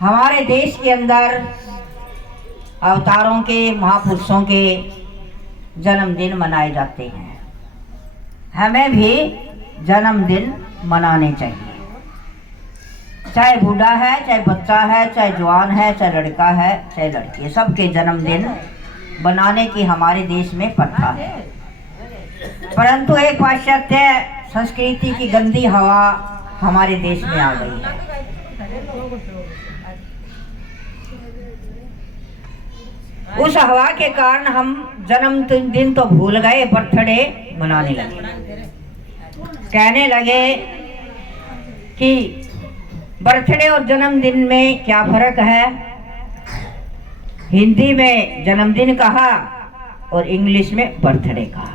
हमारे देश के अंदर अवतारों के, महापुरुषों के जन्मदिन मनाए जाते हैं। हमें भी जन्मदिन मनाने चाहिए। चाहे बूढ़ा है, चाहे बच्चा है, चाहे जवान है, चाहे लड़का है, चाहे लड़की है, सबके जन्मदिन बनाने की हमारे देश में प्रथा है। परंतु एक पाश्चात्य संस्कृति की गंदी हवा हमारे देश में आ गई है। उस हवा के कारण हम जन्मदिन तो भूल गए, बर्थडे मनाने लगे। कहने लगे कि बर्थडे और जन्मदिन में क्या फर्क है। हिंदी में जन्मदिन कहा और इंग्लिश में बर्थडे कहा।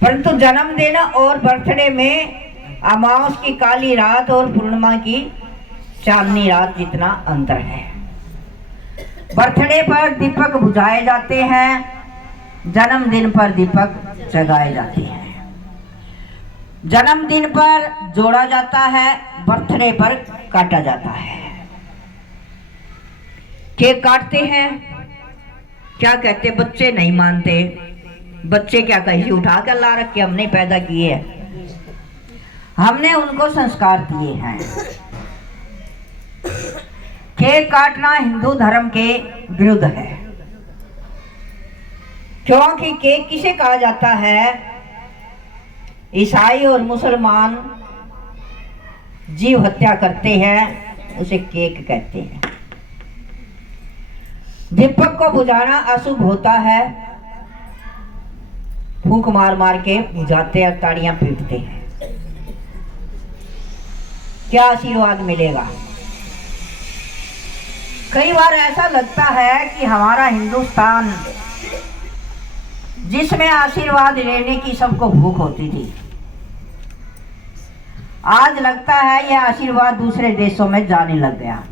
परंतु जन्मदिन और बर्थडे में अमावस की काली रात और पूर्णिमा की चांदनी रात जितना अंतर है। बर्थडे पर दीपक बुझाए जाते हैं, जन्मदिन पर दीपक जगाए जाते हैं। जन्मदिन पर जोड़ा जाता है, बर्थडे पर काटा जाता है। केक काटते हैं, क्या कहते, बच्चे नहीं मानते। बच्चे क्या कहीं उठा कर ला रखे, हमने पैदा किए हैं, हमने उनको संस्कार दिए हैं। केक काटना हिंदू धर्म के विरुद्ध है, क्योंकि केक किसे कहा जाता है। ईसाई और मुसलमान जीव हत्या करते हैं, उसे केक कहते हैं। दीपक को बुझाना अशुभ होता है, फूंक मार मार के बुझाते हैं, ताड़ियां पीटते हैं। क्या आशीर्वाद मिलेगा। कई बार ऐसा लगता है कि हमारा हिंदुस्तान, जिसमें आशीर्वाद लेने की सबको भूख होती थी, आज लगता है यह आशीर्वाद दूसरे देशों में जाने लग गया।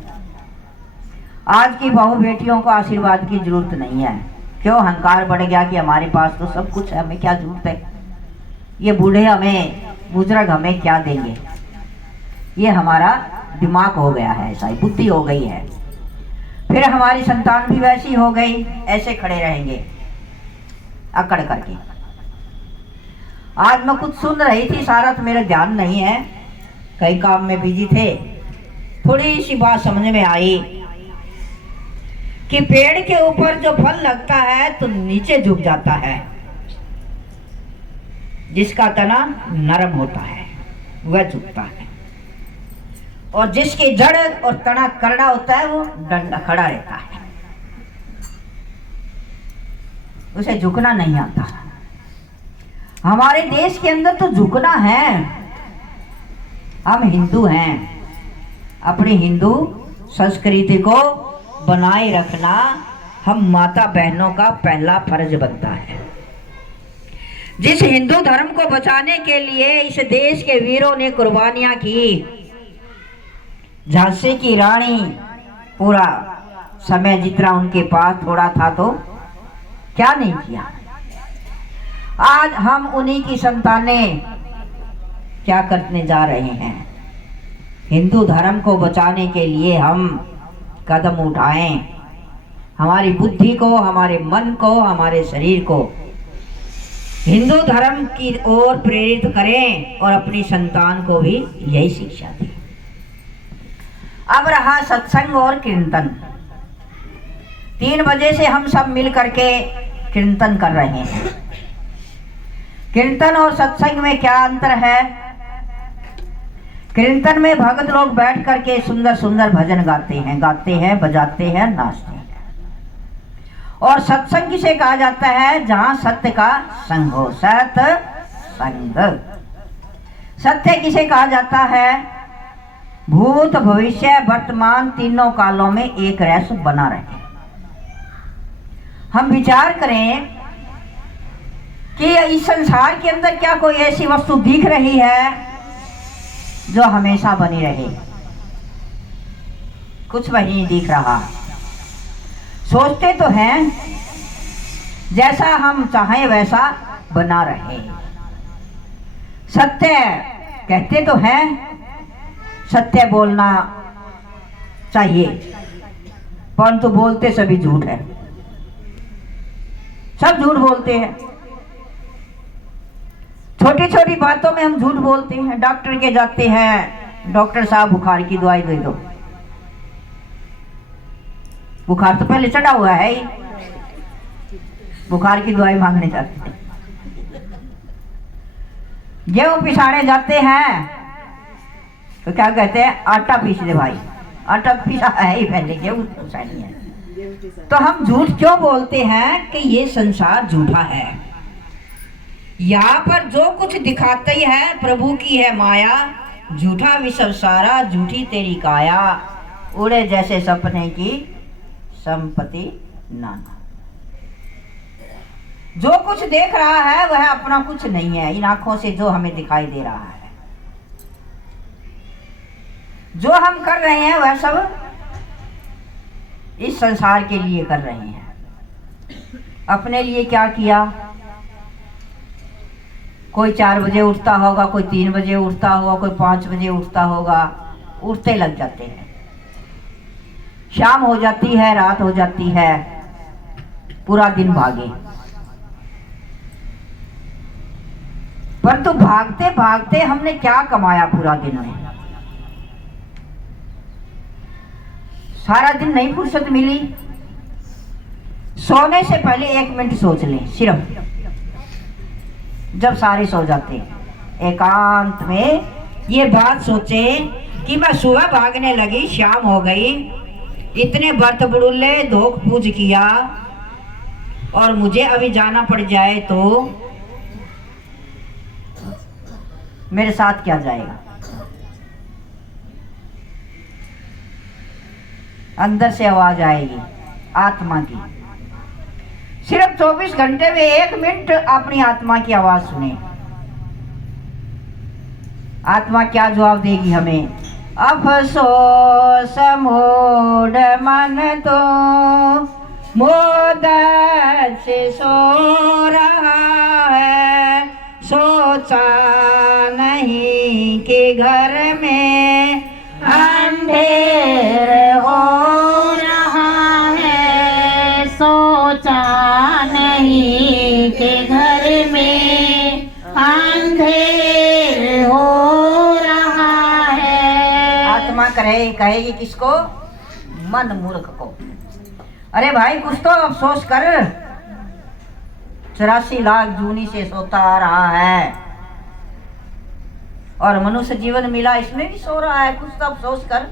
आज की बहू बेटियों को आशीर्वाद की जरूरत नहीं है। क्यों, अहंकार बढ़ गया कि हमारे पास तो सब कुछ है, हमें क्या जरूरत है। ये बूढ़े हमें, बुजुर्ग हमें क्या देंगे। ये हमारा दिमाग हो गया है, ऐसा ही बुद्धि हो गई है। फिर हमारी संतान भी वैसी हो गई, ऐसे खड़े रहेंगे अकड़ करके। आज मैं कुछ सुन रही थी, सारा तो मेरा ध्यान नहीं है, कई काम में बिजी थे। थोड़ी सी बात समझ में आई कि पेड़ के ऊपर जो फल लगता है तो नीचे झुक जाता है, जिसका तना नरम होता है वह झुकता है, और जिसकी जड़ और तना करड़ा होता है वो डंडा खड़ा रहता है, उसे झुकना नहीं आता। हमारे देश के अंदर तो झुकना है। हम हिंदू हैं, अपनी हिंदू संस्कृति को बनाए रखना हम माता बहनों का पहला फर्ज बनता है। जिस हिंदू धर्म को बचाने के लिए इस देश के वीरों ने कुर्बानियां की, झांसी की रानी पूरा समय जितना उनके पास थोड़ा था तो क्या नहीं किया। आज हम उन्हीं की संतानें क्या करने जा रहे हैं। हिंदू धर्म को बचाने के लिए हम कदम उठाएं, हमारी बुद्धि को, हमारे मन को, हमारे शरीर को हिंदू धर्म की ओर प्रेरित करें और अपनी संतान को भी यही शिक्षा दें। अब रहा सत्संग और कीर्तन। 3 बजे से हम सब मिल करके कीर्तन कर रहे हैं। कीर्तन और सत्संग में क्या अंतर है। कीर्तन में भक्त लोग बैठ करके सुंदर सुंदर भजन गाते हैं, बजाते हैं, नाचते हैं। और सत्संग किसे कहा जाता है, जहां सत्य का संग हो, सत्संग। सत्य किसे कहा जाता है, भूत भविष्य वर्तमान तीनों कालों में एक रस बना रहे। हम विचार करें कि इस संसार के अंदर क्या कोई ऐसी वस्तु दिख रही है जो हमेशा बनी रहे। कुछ वही नहीं दिख रहा। सोचते तो हैं जैसा हम चाहें वैसा बना रहे। सत्य कहते तो हैं, सत्य बोलना चाहिए, परंतु बोलते सभी झूठ है। सब झूठ बोलते हैं, छोटी छोटी बातों में हम झूठ बोलते हैं। डॉक्टर के जाते हैं, डॉक्टर साहब बुखार की दवाई दे दो। बुखार तो पहले चढ़ा हुआ है ही, बुखार की दवाई मांगने जाते हैं। गेहूं पिसाने जाते हैं तो क्या कहते हैं, आटा पीस दे भाई। आटा पीसा है ही पहले, गेहूं पिसानी है। तो हम झूठ क्यों बोलते हैं कि ये संसार झूठा है। यहाँ पर जो कुछ दिखाते ही है प्रभु की है माया, झूठा विश्व सारा झूठी तेरी काया, उड़े जैसे सपने की संपत्ति नाना। जो कुछ देख रहा है वह अपना कुछ नहीं है। इन आंखों से जो हमें दिखाई दे रहा है, जो हम कर रहे हैं वह सब इस संसार के लिए कर रहे हैं। अपने लिए क्या किया, कोई 4 बजे उठता होगा, कोई 3 बजे उठता होगा, कोई 5 बजे उठता होगा, उठते लग जाते हैं। शाम हो जाती है, रात हो जाती है, पूरा दिन भागे। परंतु भागते भागते हमने क्या कमाया पूरा दिन में। सारा दिन नहीं फुर्सत मिली। सोने से पहले 1 मिनट सोच लें, सिर्फ जब सारे सो जाते हैं एकांत में ये बात सोचें कि मैं सुबह भागने लगी, शाम हो गई, इतने व्रत बुड़ुले धोख पूज किया और मुझे अभी जाना पड़ जाए तो मेरे साथ क्या जाएगा। अंदर से आवाज आएगी आत्मा की। सिर्फ 24 घंटे में 1 मिनट अपनी आत्मा की आवाज सुने। आत्मा क्या जवाब देगी हमें। अफसोस मूढ़ मन तो मोद से सो रहा है, सोचा नहीं कि घर में अंधेर हो रहा है, सोचा नहीं कि घर में अंधेर हो रहा है। आत्मा कहेगी किसको, मन मूर्ख को। अरे भाई कुछ तो अफसोस कर, 84 लाख जूनी से सोता आ रहा है और मनुष्य जीवन मिला, इसमें भी सो रहा है, कुछ तो अफसोस कर।